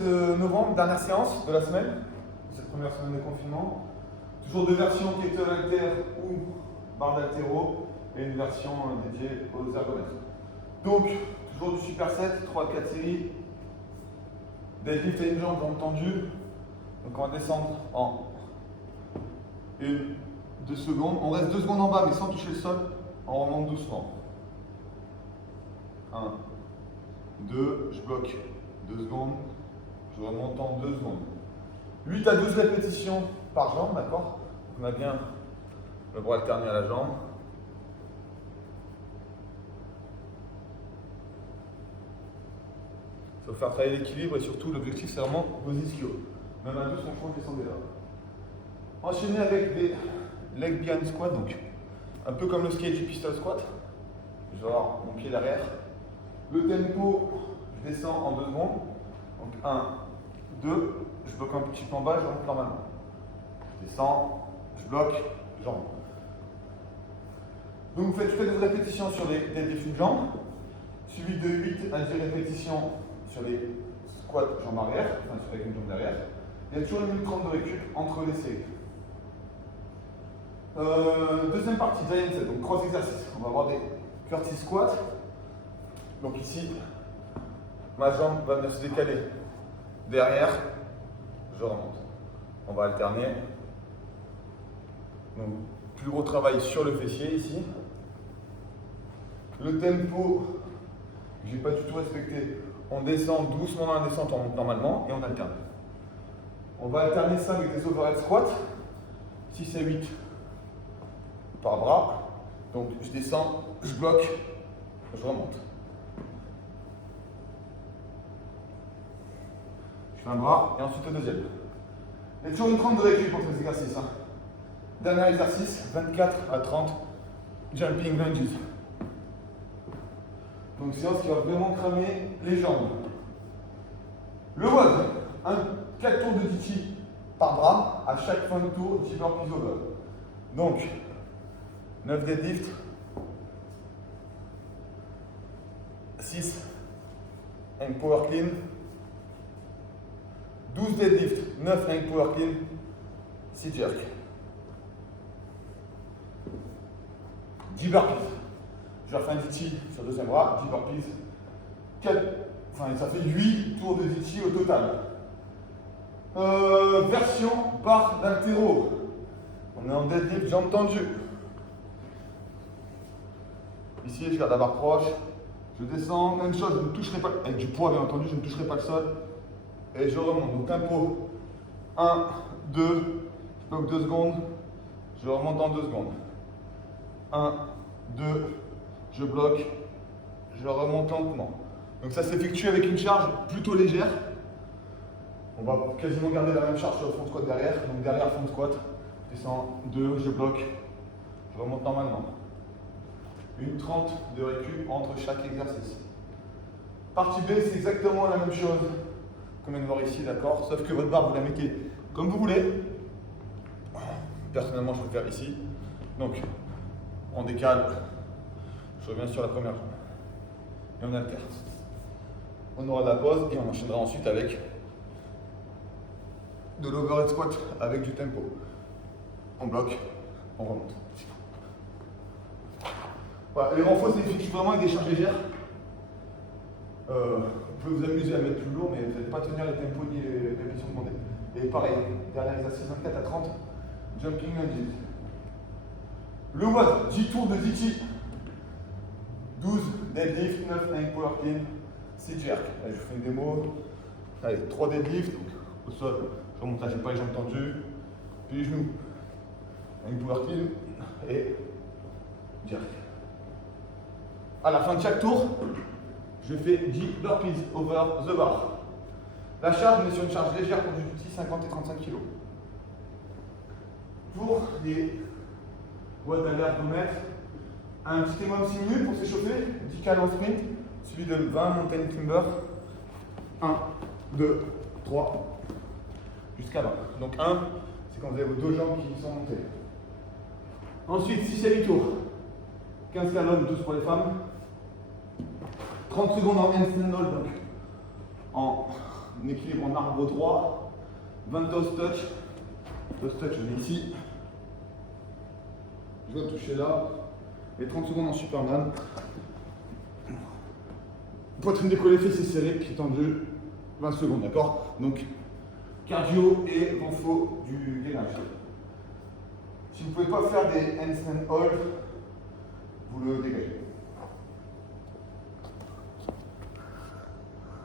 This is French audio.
Novembre, dernière séance de la semaine, cette première semaine de confinement. Toujours deux versions kettlebell haltères ou barre d'haltéro et une version dédiée aux ergomètres. Donc, toujours du superset, 3-4 séries, deadlift à une jambe, jambes tendues. Donc on va descendre en 1-2 secondes. On reste 2 secondes en bas mais sans toucher le sol. On remonte doucement. 1, 2, je bloque 2 secondes. Je remonte en 2 secondes. 8 à 12 répétitions par jambe, d'accord? On a bien le bras alterné à la jambe. Il faut faire travailler l'équilibre et surtout l'objectif c'est vraiment vos ischios. Même à 12, on change, descendez là. Enchaîner avec des leg behind squat, donc un peu comme le skate pistol squat. Je vais avoir mon pied derrière. Le tempo, je descends en 2 secondes. Donc 1, 2, je bloque un petit peu en bas, je remonte normalement. Je descends, je bloque, je remonte. Donc vous faites 12 répétitions sur les deadlifts une jambe, suivi de 8 à 10 répétitions sur les squats jambes arrière, enfin avec une jambe derrière. Il y a toujours une minute 30 de récup entre les séries. Deuxième partie, giant set, donc 3 exercices. On va avoir des curtis squats. Donc ici, ma jambe va venir se décaler derrière, je remonte. On va alterner. Donc, plus gros travail sur le fessier ici. Le tempo, je n'ai pas du tout respecté. On descend doucement dans la descente, on monte normalement et on alterne. On va alterner ça avec des overhead squats, 6 et 8 par bras. Donc je descends, je bloque, je remonte. Je fais un bras et ensuite le deuxième. Il y a toujours une 30 de récup pour ces exercices. Dernier exercice, 24 à 30 jumping lunges. Donc séance qui va vraiment cramer les jambes. Le WOD, 4 tours de DT par bras, à chaque fin de tour, 10 burpees over. Donc, 9 deadlifts, 6 hang power clean, 12 deadlifts, 9 hang power clean, 6 jerk. 10 burpees. Je vais refaire un DT sur le deuxième bras, 10 burpees, 4, enfin ça fait 8 tours de DT au total. Version barre d'haltéro. On est en deadlift, jambes tendues. Ici, je garde la barre proche. Je descends, même chose, je ne toucherai pas, avec du poids bien entendu, je ne toucherai pas le sol. Et je remonte. Donc tempo 1, 2, je bloque 2 secondes. Je remonte dans 2 secondes. 1, 2, je bloque, je remonte lentement. Donc ça s'effectue avec une charge plutôt légère. On va quasiment garder la même charge sur le front squat derrière. Donc derrière front squat, je descends 2, je bloque, je remonte normalement. Une 30 de récup entre chaque exercice. Partie B, c'est exactement la même chose qu'on vient de voir ici, d'accord? Sauf que votre barre, vous la mettez comme vous voulez. Personnellement, je préfère ici. Donc, on décale. Je reviens sur la première jambe. Et on alterne. On aura de la pause et on enchaînera ensuite avec de l'overhead squat avec du tempo. On bloque, on remonte. Voilà, les renforts s'effectuent vraiment avec des charges légères. Vous pouvez vous amuser à mettre plus lourd, mais vous n'allez pas tenir les tempos ni les répétitions demandées. Et pareil, dernier exercice 24 à 30, jumping lunges. Le WOD, 10 tours de DT. 12 deadlift, 9 hang power clean, 6 jerk. Allez, je vous fais une démo. Allez, 3 deadlifts, donc au sol, je remonte là, j'ai pas les jambes tendues. Puis les genoux, hang power clean et jerk. À la fin de chaque tour, je fais 10 burpees over the bar. La charge, on est sur une charge légère pour du DT, 50 et 35 kg. Pour les WOD à l'ergomètre, un petit témoin de 6 minutes pour s'échauffer, 10 cal en sprint, suivi de 20 mountain climber. 1, 2, 3, jusqu'à 20. Donc 1, c'est quand vous avez vos 2 jambes qui sont montées. Ensuite, 6 et 8 tours. 15 cal hommes, 12 pour les femmes. 30 secondes en handstand hold, donc en un équilibre en arbre droit. 20 toes touch. Toes touch, je vais ici. Je dois toucher là. Et 30 secondes en Superman. Poitrine décollée, fessiers serrés, pieds tendus. 20 secondes, d'accord? Donc, cardio et renfort du gainage. Si vous ne pouvez pas faire des handstand hold, vous le dégagez.